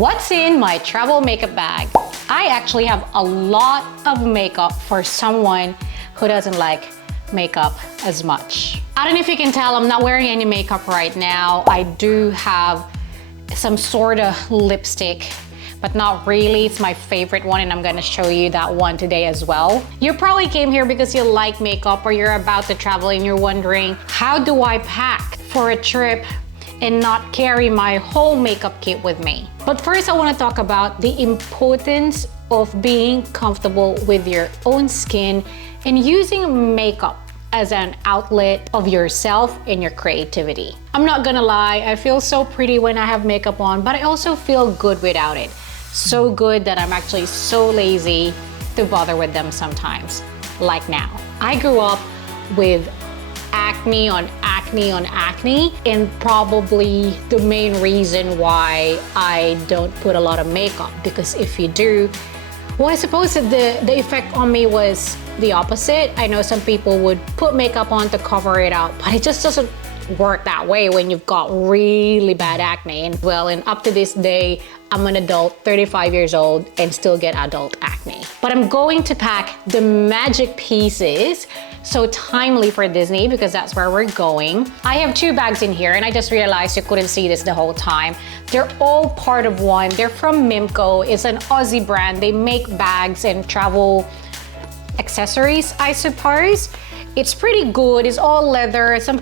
What's in my travel makeup bag? I actually have a lot of makeup for someone who doesn't like makeup as much. I don't know if you can tell, I'm not wearing any makeup right now. I do have some sort of lipstick, but not really. It's my favorite one, and I'm gonna show you that one today as well. You probably came here because you like makeup, or you're about to travel and you're wondering, how do I pack for a trip and not carry my whole makeup kit with me? But first, I wanna talk about the importance of being comfortable with your own skin and using makeup as an outlet of yourself and your creativity. I'm not gonna lie, I feel so pretty when I have makeup on, but I also feel good without it. So good that I'm actually so lazy to bother with them sometimes, like now. I grew up with acne on acne on acne, and probably the main reason why I don't put a lot of makeup, because if you do, well, I suppose that the effect on me was the opposite. I know some people would put makeup on to cover it up, but it just doesn't work that way when you've got really bad acne. And well, and up to this day, I'm an adult, 35 years old, and still get adult acne. But I'm going to pack the magic pieces, so timely for Disney because that's where we're going. I have 2 bags in here, and I just realized you couldn't see this the whole time. They're all part of one. They're from Pimple. It's an Aussie brand. They make bags and travel accessories, I suppose. It's pretty good. It's all leather, some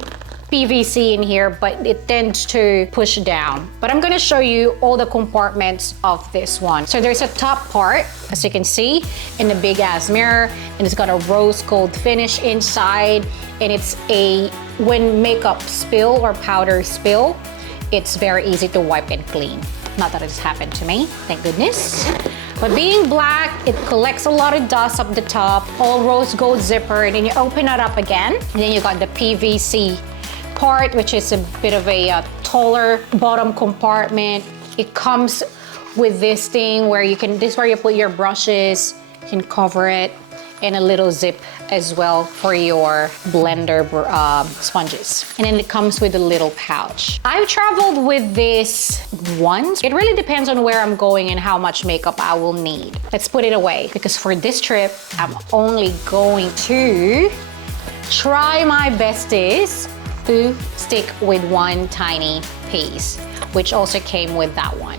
PVC in here, but it tends to push down. But I'm gonna show you all the compartments of this one. So there's a top part, as you can see, in a big ass mirror, and it's got a rose gold finish inside, and it's when makeup spill or powder spill, it's very easy to wipe and clean. Not that it's happened to me, thank goodness. But being black, it collects a lot of dust up the top, all rose gold zipper, and then you open it up again, and then you got the PVC part, which is a bit of a taller bottom compartment. It comes with this thing where this is where you put your brushes, you can cover it, and a little zip as well for your blender sponges. And then it comes with a little pouch. I've traveled with this once. It really depends on where I'm going and how much makeup I will need. Let's put it away, because for this trip, I'm only going to try my bestest to stick with one tiny piece, which also came with that one.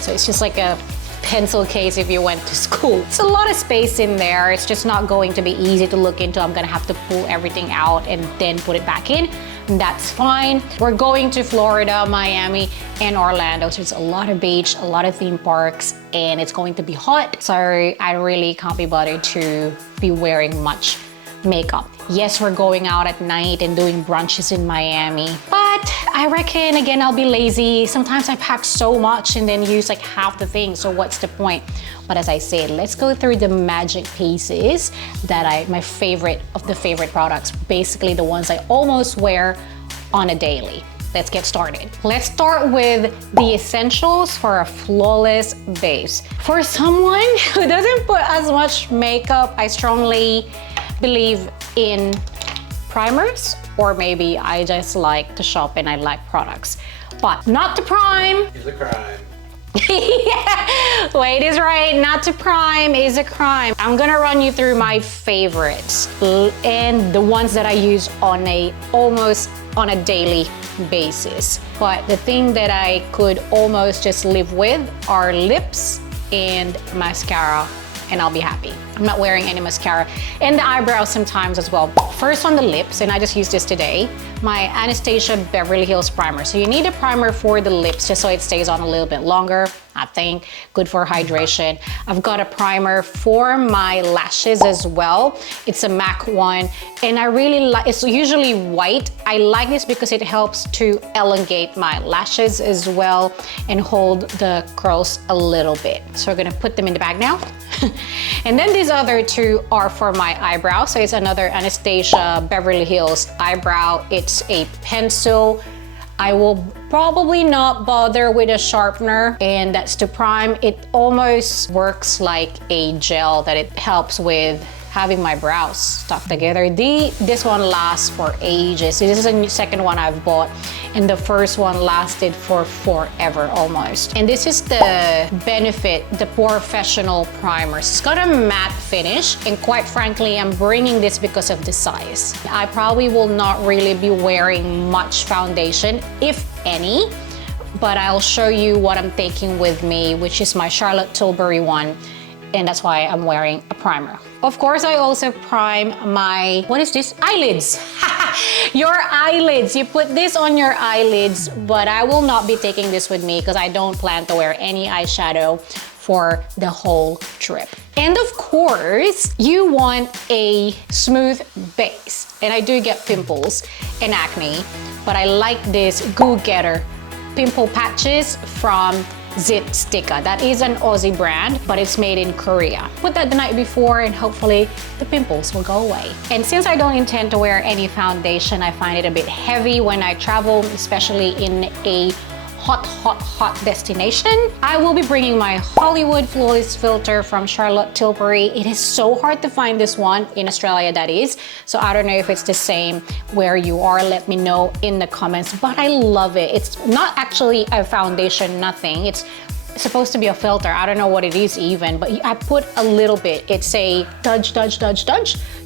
So it's just like a pencil case if you went to school. It's a lot of space in there. It's just not going to be easy to look into. I'm gonna have to pull everything out and then put it back in. And that's fine. We're going to Florida, Miami, and Orlando. So it's a lot of beach, a lot of theme parks, and it's going to be hot. So I really can't be bothered to be wearing much makeup. Yes, we're going out at night and doing brunches in Miami, but I reckon, again, I'll be lazy. Sometimes I pack so much and then use like half the thing, so what's the point? But as I said, let's go through the magic pieces that my favorite of the favorite products, basically the ones I almost wear on a daily. Let's get started. Let's start with the essentials for a flawless base. For someone who doesn't put as much makeup, I strongly believe in primers, or maybe I just like to shop and I like products, but not to prime. Is a crime. Yeah, Wade is right, not to prime is a crime. I'm gonna run you through my favorites and the ones that I use almost on a daily basis. But the thing that I could almost just live with are lips and mascara, and I'll be happy. I'm not wearing any mascara. And the eyebrows sometimes as well. First on the lips, and I just used this today, my Anastasia Beverly Hills primer. So you need a primer for the lips just so it stays on a little bit longer, I think. Good for hydration. I've got a primer for my lashes as well. It's a MAC one, and I really like, it's usually white. I like this because it helps to elongate my lashes as well and hold the curls a little bit. So we're gonna put them in the bag now. And then these other 2 are for my eyebrow. So it's another Anastasia Beverly Hills eyebrow. It's a pencil. I will probably not bother with a sharpener, and that's to prime. It almost works like a gel that it helps with having my brows stuck together. This one lasts for ages. This is a second one I've bought, and the first one lasted for forever almost. And this is the Benefit, the Professional Primer. It's got a matte finish, and quite frankly, I'm bringing this because of the size. I probably will not really be wearing much foundation, if any, but I'll show you what I'm taking with me, which is my Charlotte Tilbury one, and that's why I'm wearing a primer. Of course, I also prime my, what is this? Eyelids. Your eyelids. You put this on your eyelids, but I will not be taking this with me because I don't plan to wear any eyeshadow for the whole trip. And of course, you want a smooth base. And I do get pimples and acne, but I like this Go Getter pimple patches from Zit Sticka. That is an Aussie brand, but it's made in Korea. Put that the night before and hopefully the pimples will go away. And since I don't intend to wear any foundation, I find it a bit heavy when I travel, especially in a hot destination. I will be bringing my Hollywood Flawless Filter from Charlotte Tilbury. It is so hard to find this one in Australia, that is. So I don't know if it's the same where you are. Let me know in the comments, but I love it. It's not actually a foundation, nothing. It's supposed to be a filter. I don't know what it is even, but I put a little bit. It's a dudge.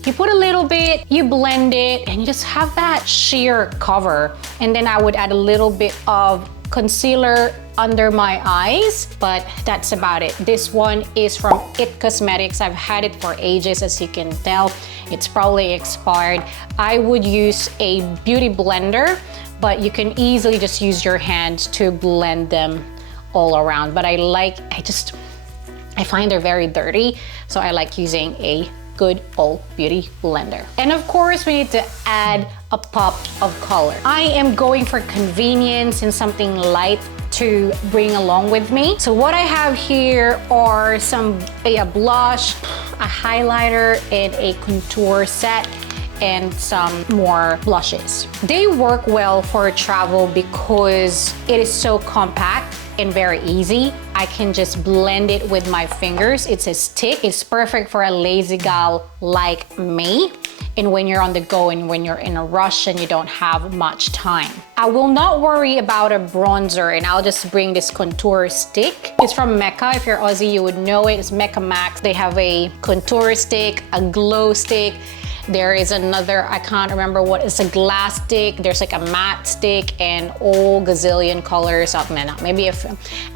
You put a little bit, you blend it, and you just have that sheer cover. And then I would add a little bit of concealer under my eyes, but that's about it. This one is from It Cosmetics. I've had it for ages, as you can tell. It's probably expired. I would use a beauty blender, but you can easily just use your hands to blend them all around. But I find they're very dirty, so I like using a good old beauty blender. And of course, we need to add a pop of color. I am going for convenience and something light to bring along with me. So what I have here are a blush, a highlighter, and a contour set, and some more blushes. They work well for travel because it is so compact and very easy. I can just blend it with my fingers. It's a stick. It's perfect for a lazy gal like me, and when you're on the go and when you're in a rush and you don't have much time. I will not worry about a bronzer, and I'll just bring this contour stick. It's from Mecca. If you're Aussie, you would know it. It's Mecca Max. They have a contour stick, a glow stick. There is another, I can't remember what, it's a glass stick. There's like a matte stick and all gazillion colors of, maybe a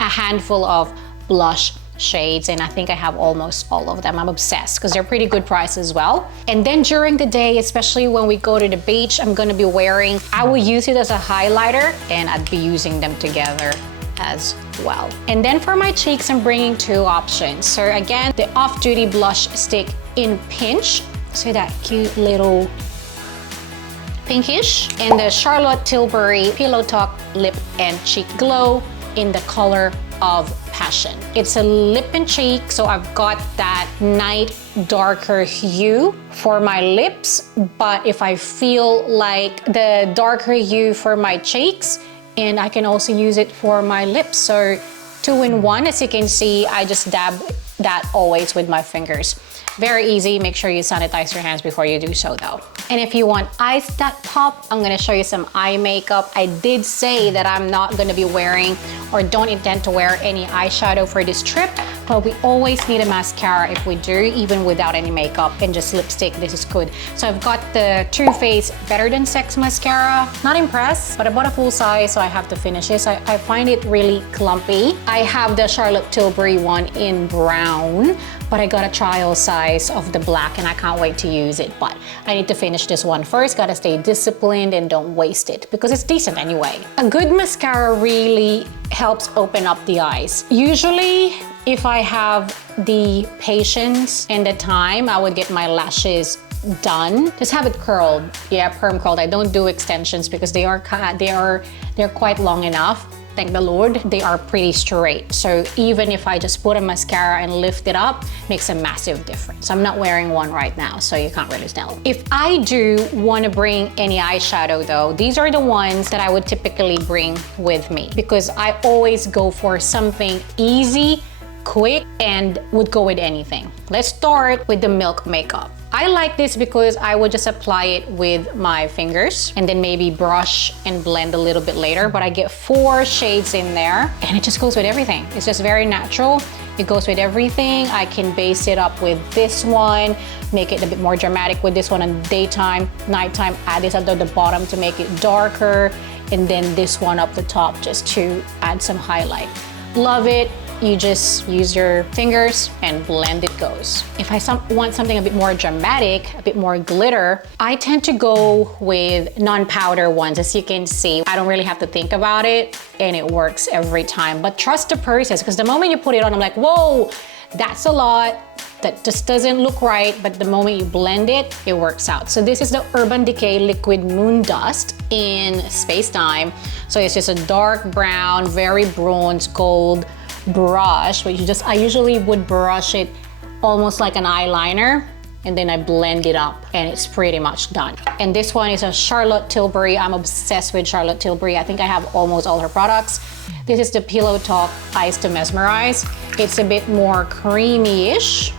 handful of blush shades, and I think I have almost all of them. I'm obsessed because they're pretty good price as well. And then during the day, especially when we go to the beach, I'm gonna be wearing, I will use it as a highlighter, and I'd be using them together as well. And then for my cheeks, I'm bringing two options. So again, the off-duty blush stick in Pinch. So that cute little pinkish, and the Charlotte Tilbury Pillow Talk Lip and Cheek Glow in the color of Passion. It's a lip and cheek, so I've got that night darker hue for my lips, but if I feel like the darker hue for my cheeks, and I can also use it for my lips. So 2-in-1, as you can see, I just dab that always with my fingers. Very easy. Make sure you sanitize your hands before you do so though. And if you want eyes that pop, I'm gonna show you some eye makeup. I did say that I'm not gonna be wearing or don't intend to wear any eyeshadow for this trip, but we always need a mascara if we do, even without any makeup, and just lipstick. This is good. So I've got the Too Faced Better Than Sex mascara. Not impressed, but I bought a full size, so I have to finish this. I find it really clumpy. I have the Charlotte Tilbury one in brown, but I got a trial size of the black and I can't wait to use it. But I need to finish this one first. Gotta stay disciplined and don't waste it because it's decent anyway. A good mascara really helps open up the eyes. Usually, if I have the patience and the time, I would get my lashes done. Just have it curled. Yeah, perm curled. I don't do extensions because they're quite long enough. Thank the Lord, they are pretty straight. So even if I just put a mascara and lift it up, makes a massive difference. I'm not wearing one right now, so you can't really tell. If I do want to bring any eyeshadow though, these are the ones that I would typically bring with me because I always go for something easy quick and would go with anything. Let's start with the Milk makeup. I like this because I would just apply it with my fingers and then maybe brush and blend a little bit later, but I get 4 shades in there and it just goes with everything. It's just very natural. It goes with everything. I can base it up with this one, make it a bit more dramatic with this one on daytime, nighttime, add this at the bottom to make it darker, and then this one up the top just to add some highlight. Love it. You just use your fingers and blend it goes. If I want something a bit more dramatic, a bit more glitter, I tend to go with non-powder ones. As you can see, I don't really have to think about it and it works every time. But trust the process, because the moment you put it on, I'm like, whoa, that's a lot. That just doesn't look right, but the moment you blend it, it works out. So this is the Urban Decay Liquid Moon Dust in Space Time. So it's just a dark brown, very bronze gold brush, but I usually would brush it almost like an eyeliner, and then I blend it up and it's pretty much done. And this one is a Charlotte Tilbury. I'm obsessed with Charlotte Tilbury. I think I have almost all her products. This is the Pillow Talk Eyes to Mesmerize. It's a bit more creamy-ish.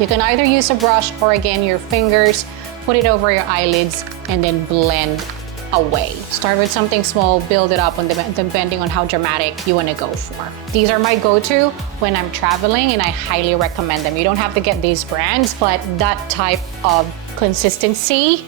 You can either use a brush or again your fingers, put it over your eyelids and then blend away. Start with something small, build it up depending on how dramatic you want to go for. These are my go-to when I'm traveling and I highly recommend them. You don't have to get these brands, but that type of consistency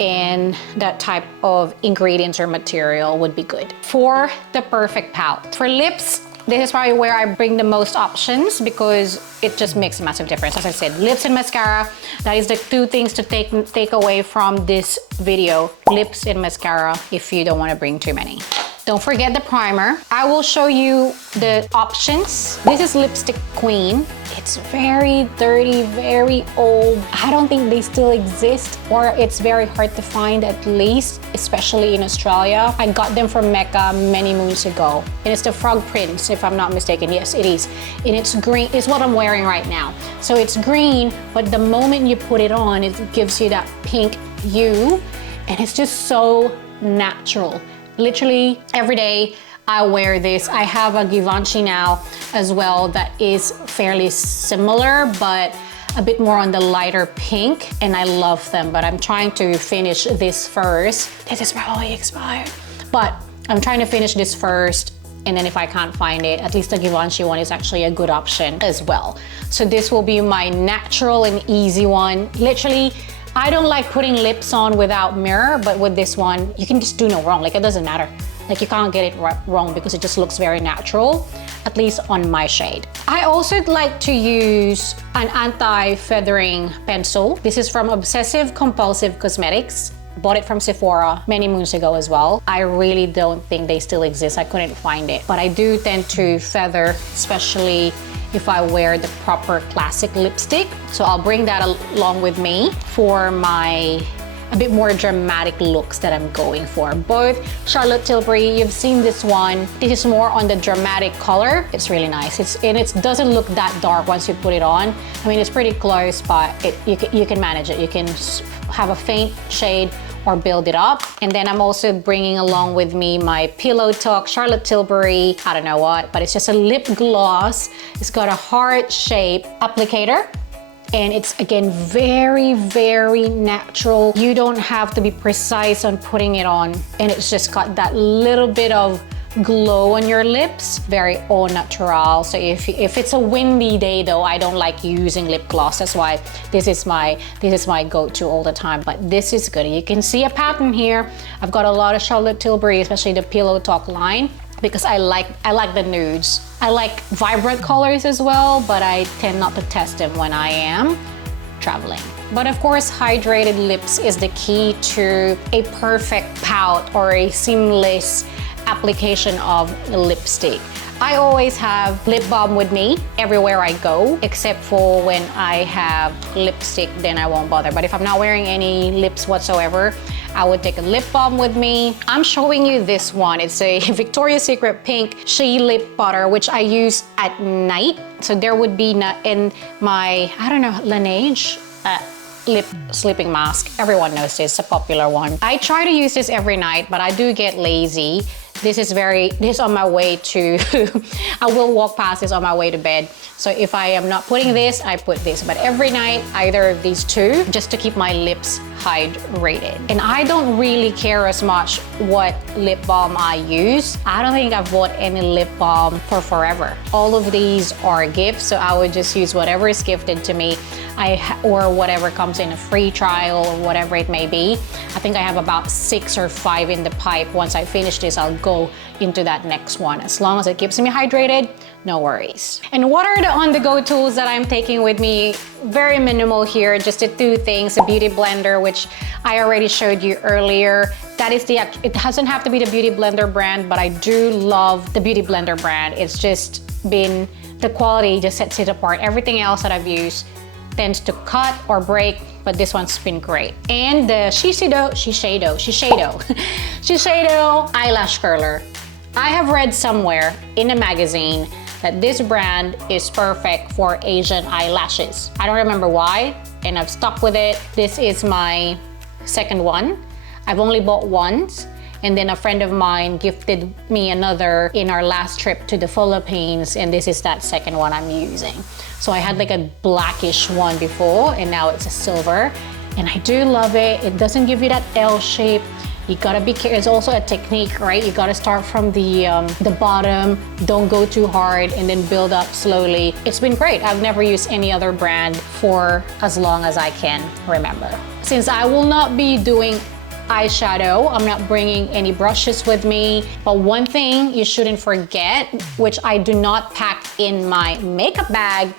and that type of ingredients or material would be good. For the perfect pout. For lips, this is probably where I bring the most options because it just makes a massive difference. As I said, lips and mascara, that is the 2 things to take away from this video. Lips and mascara if you don't want to bring too many. Don't forget the primer. I will show you the options. This is Lipstick Queen. It's very dirty, very old. I don't think they still exist, or it's very hard to find, at least, especially in Australia. I got them from Mecca many moons ago. And it's the Frog Prince, if I'm not mistaken. Yes, it is. And it's green. It's what I'm wearing right now. So it's green, but the moment you put it on, it gives you that pink hue. And it's just so natural. Literally every day I wear this. I have a Givenchy now as well that is fairly similar, but a bit more on the lighter pink, and I love them, but I'm trying to finish this first. This is probably expired, but I'm trying to finish this first, and then if I can't find it, at least the Givenchy one is actually a good option as well. So this will be my natural and easy one. Literally, I don't like putting lips on without mirror, but with this one, you can just do no wrong. Like, it doesn't matter. Like, you can't get it wrong because it just looks very natural, at least on my shade. I also like to use an anti-feathering pencil. This is from Obsessive Compulsive Cosmetics. Bought it from Sephora many moons ago as well. I really don't think they still exist. I couldn't find it, but I do tend to feather, especially if I wear the proper classic lipstick. So I'll bring that along with me for my a bit more dramatic looks that I'm going for. Both Charlotte Tilbury, you've seen this one. This is more on the dramatic color. It's really nice. It doesn't look that dark once you put it on. I mean, it's pretty close, but you can manage it. You can have a faint shade or build it up. And then I'm also bringing along with me my Pillow Talk Charlotte Tilbury, I don't know what, but it's just a lip gloss. It's got a heart shape applicator. And it's, again, very, very natural. You don't have to be precise on putting it on. And it's just got that little bit of glow on your lips, very au natural. So if it's a windy day though, I don't like using lip gloss. That's why this is my go-to all the time. But this is good. You can see a pattern here. I've got a lot of Charlotte Tilbury, especially the Pillow Talk line, because I like the nudes. I like vibrant colors as well, but I tend not to test them when I am traveling. But of course, hydrated lips is the key to a perfect pout or a seamless application of lipstick. I always have lip balm with me everywhere I go, except for when I have lipstick, then I won't bother. But if I'm not wearing any lips whatsoever, I would take a lip balm with me. I'm showing you this one. It's a Victoria's Secret Pink Shea Lip Butter, which I use at night. So there would be in my, I don't know, Laneige lip sleeping mask. Everyone knows this, a popular one. I try to use this every night, but I do get lazy. This is on my way to, I will walk past this on my way to bed. So if I am not putting this, I put this. But every night, either of these two, just to keep my lips hydrated. And I don't really care as much what lip balm I use. I don't think I've bought any lip balm for forever. All of these are gifts, so I would just use whatever is gifted to me, or whatever comes in a free trial or whatever it may be. I think I have about 6 or 5 in the pipe. Once I finish this, I'll go into that next one. As long as it keeps me hydrated, no worries. And what are the on-the-go tools that I'm taking with me? Very minimal here, just the 2 things, a beauty blender, which I already showed you earlier. That is it doesn't have to be the Beauty Blender brand, but I do love the Beauty Blender brand. It's just been, the quality just sets it apart. Everything else that I've used tends to cut or break, but this one's been great. And the Shiseido eyelash curler. I have read somewhere in a magazine that this brand is perfect for Asian eyelashes. I don't remember why, and I've stuck with it. This is my second one. I've only bought once, and then a friend of mine gifted me another in our last trip to the Philippines, and this is that second one I'm using. So I had like a blackish one before, and now it's a silver, and I do love it. It doesn't give you that L shape. You gotta be careful. It's also a technique, right? You gotta start from the bottom, don't go too hard, and then build up slowly. It's been great. I've never used any other brand for as long as I can remember. Since I will not be doing eyeshadow, I'm not bringing any brushes with me. But one thing you shouldn't forget, which I do not pack in my makeup bag,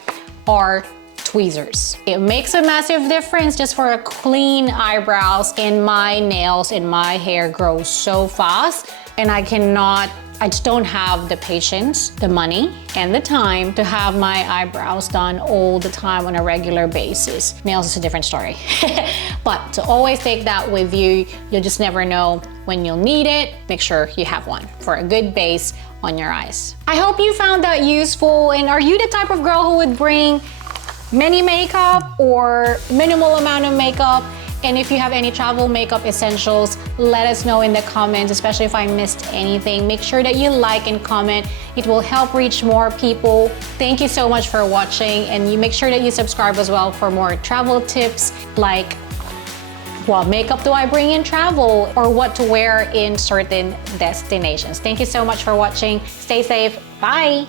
are tweezers. It makes a massive difference just for a clean eyebrows, and my nails and my hair grow so fast, and I just don't have the patience, the money, and the time to have my eyebrows done all the time on a regular basis. Nails is a different story. But to always take that with you, you'll just never know when you'll need it. Make sure you have one for a good base on your eyes. I hope you found that useful, and are you the type of girl who would bring many makeup or minimal amount of makeup? And if you have any travel makeup essentials, let us know in the comments, especially if I missed anything. Make sure that you like and comment. It will help reach more people. Thank you so much for watching, and you make sure that you subscribe as well for more travel tips, like what makeup do I bring in travel, or what to wear in certain destinations. Thank you so much for watching. Stay safe. Bye.